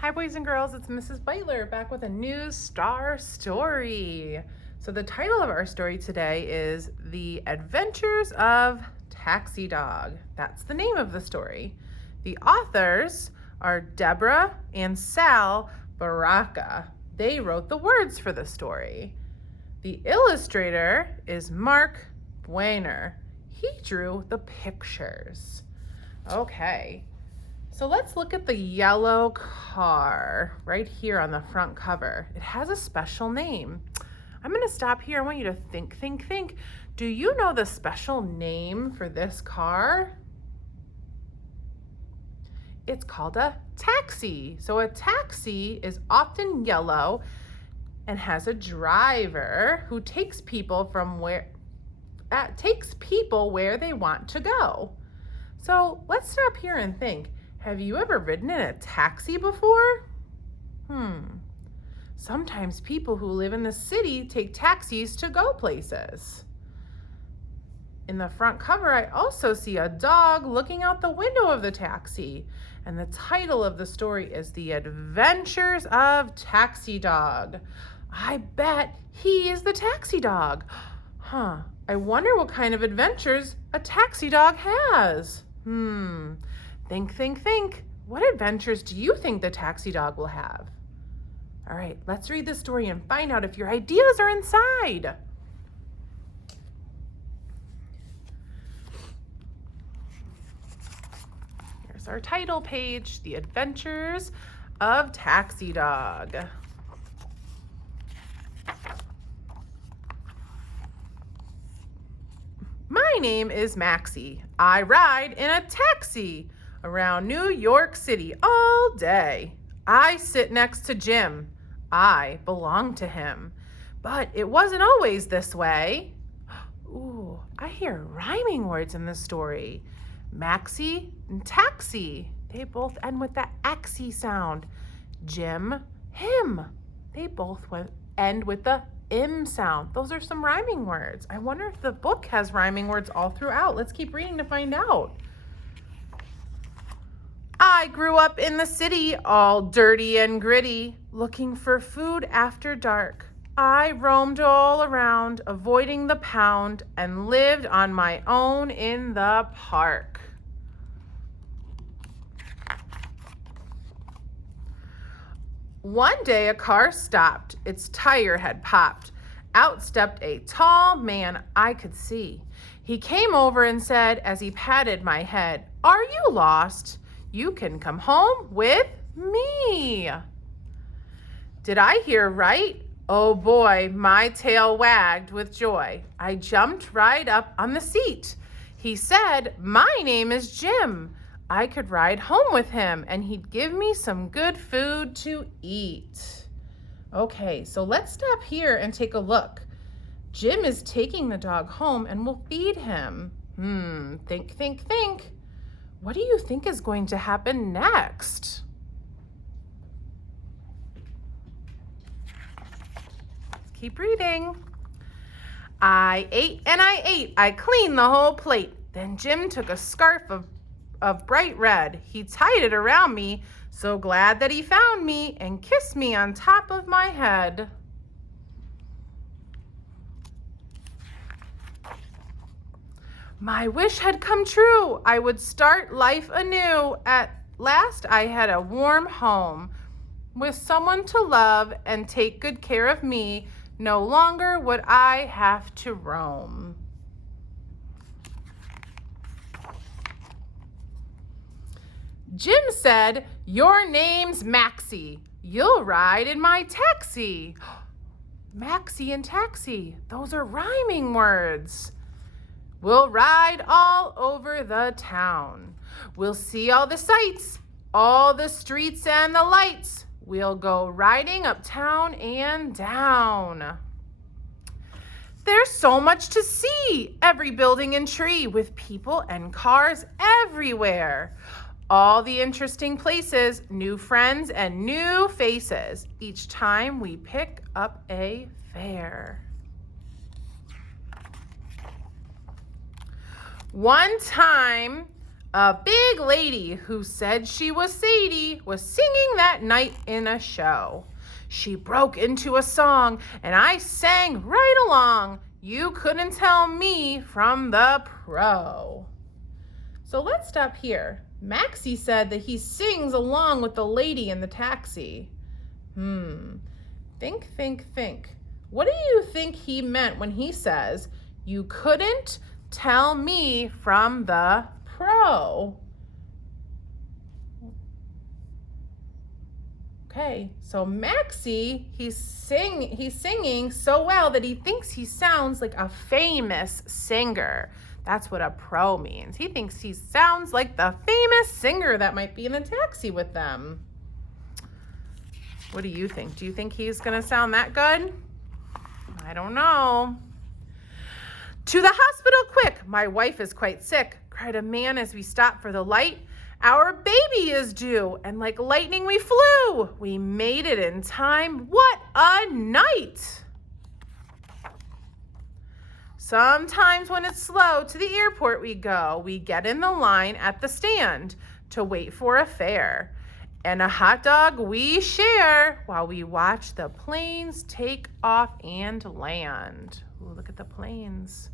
Hi boys and girls, it's Mrs. Beitler back with a new star story. So the title of our story today is The Adventures of Taxi Dog. That's the name of the story. The authors are Deborah and Sal Baraka. They wrote the words for the story. The illustrator is Mark Buener. He drew the pictures. Okay. So let's look at the yellow car right here on the front cover. It has a special name. I'm going to stop here. I want you to think. Do you know the special name for this car? It's called a taxi. So a taxi is often yellow and has a driver who takes people where they want to go. So let's stop here and think. Have you ever ridden in a taxi before? Sometimes people who live in the city take taxis to go places. In the front cover, I also see a dog looking out the window of the taxi. And the title of the story is The Adventures of Taxi Dog. I bet he is the taxi dog. I wonder what kind of adventures a taxi dog has. Think. What adventures do you think the taxi dog will have? All right, let's read the story and find out if your ideas are inside. Here's our title page, The Adventures of Taxi Dog. My name is Maxie. I ride in a taxi around New York City all day. I sit next to Jim. I belong to him. But it wasn't always this way. Ooh, I hear rhyming words in this story. Maxie and taxi. They both end with the axy sound. Jim, him. They both end with the im sound. Those are some rhyming words. I wonder if the book has rhyming words all throughout. Let's keep reading to find out. I grew up in the city, all dirty and gritty, looking for food after dark. I roamed all around, avoiding the pound, and lived on my own in the park. One day a car stopped. Its tire had popped. Out stepped a tall man I could see. He came over and said as he patted my head, "Are you lost? You can come home with me." Did I hear right? Oh boy, my tail wagged with joy. I jumped right up on the seat. He said, "My name is Jim. I could ride home with him and he'd give me some good food to eat." Okay, so let's stop here and take a look. Jim is taking the dog home and will feed him. Think. What do you think is going to happen next? Keep reading. I ate and I ate. I cleaned the whole plate. Then Jim took a scarf of bright red. He tied it around me, so glad that he found me, and kissed me on top of my head. My wish had come true. I would start life anew. At last I had a warm home with someone to love and take good care of me. No longer would I have to roam. Jim said, "Your name's Maxie. You'll ride in my taxi." Maxie and taxi, those are rhyming words. We'll ride all over the town. We'll see all the sights, all the streets and the lights. We'll go riding uptown and down. There's so much to see, every building and tree with people and cars everywhere. All the interesting places, new friends and new faces each time we pick up a fare. One time A big lady who said she was Sadie was singing that night in a show. She broke into a song and I sang right along. You couldn't tell me from the pro. So let's stop here. Maxie said that he sings along with the lady in the taxi. Think, think, think. What do you think he meant when he says, you couldn't tell me from the pro? Okay, so Maxie, he's singing so well that he thinks he sounds like a famous singer. That's what a pro means. He thinks he sounds like the famous singer that might be in the taxi with them. What do you think? Do you think he's gonna sound that good? I don't know. To the hospital quick, my wife is quite sick, cried a man as we stopped for the light. Our baby is due, and like lightning we flew. We made it in time. What a night! Sometimes when it's slow, to the airport we go. We get in the line at the stand to wait for a fare. And a hot dog we share while we watch the planes take off and land. Ooh, look at the planes.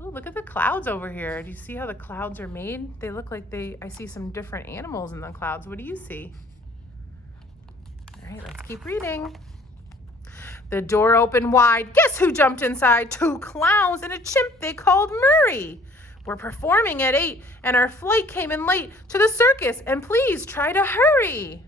Ooh, look at the clouds over here. Do you see how the clouds are made? They look like I see some different animals in the clouds. What do you see? All right, let's keep reading. The door opened wide. Guess who jumped inside? 2 clowns and a chimp they called Murray. We're performing at 8 and our flight came in late to the circus, and please try to hurry.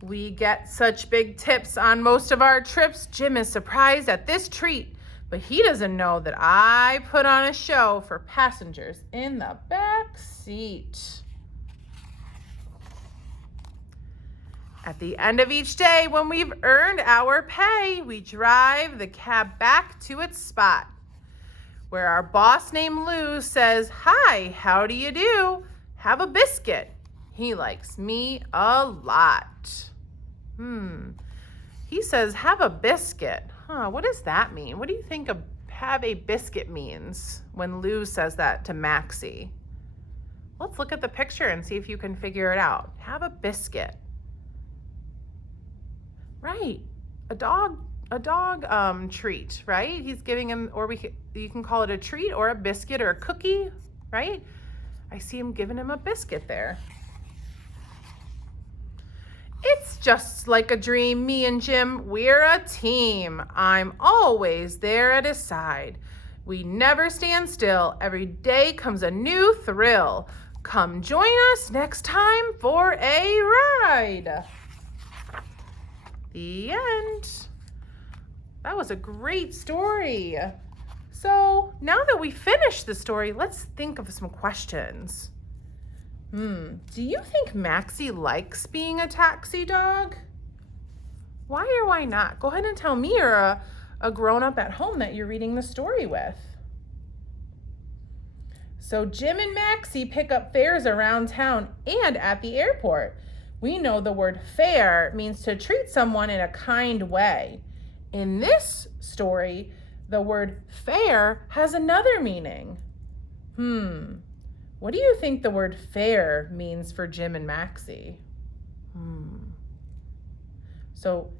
We get such big tips on most of our trips. Jim is surprised at this treat, but he doesn't know that I put on a show for passengers in the back seat. At the end of each day, when we've earned our pay, we drive the cab back to its spot, where our boss named Lou says, hi, how do you do? Have a biscuit. He likes me a lot. He says, have a biscuit. What does that mean? What do you think have a biscuit means when Lou says that to Maxie? Let's look at the picture and see if you can figure it out. Have a biscuit. Right, a dog treat, right? He's giving him, or you can call it a treat or a biscuit or a cookie, right? I see him giving him a biscuit there. It's just like a dream, me and Jim, we're a team. I'm always there at his side. We never stand still. Every day comes a new thrill. Come join us next time for a ride. The end. That was a great story. So now that we finished the story, let's think of some questions. Do you think Maxie likes being a taxi dog? Why or why not? Go ahead and tell me or a grown-up at home that you're reading the story with. So Jim and Maxie pick up fares around town and at the airport. We know the word fair means to treat someone in a kind way. In this story, the word fair has another meaning. What do you think the word fair means for Jim and Maxie? So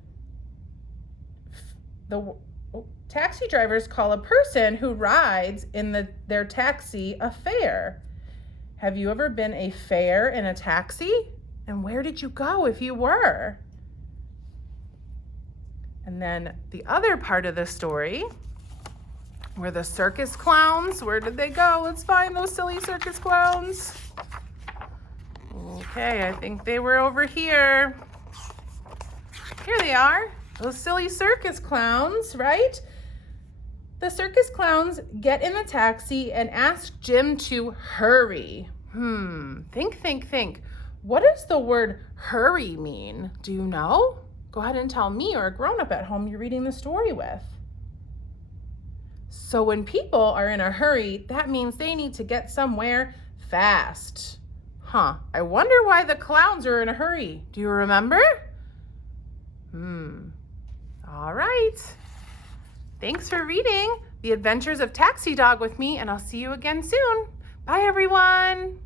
the taxi drivers call a person who rides in their taxi a fare. Have you ever been a fare in a taxi? And where did you go if you were? And then the other part of the story, where the circus clowns, where did they go? Let's find those silly circus clowns. Okay, I think they were over here. Here they are, those silly circus clowns, right? The circus clowns get in the taxi and ask Jim to hurry. Think. What does the word hurry mean? Do you know? Go ahead and tell me or a grown-up at home you're reading the story with. So when people are in a hurry, that means they need to get somewhere fast. I wonder why the clowns are in a hurry. Do you remember? All right. Thanks for reading. the adventures of Taxi Dog with me, and I'll see you again soon. Bye, everyone.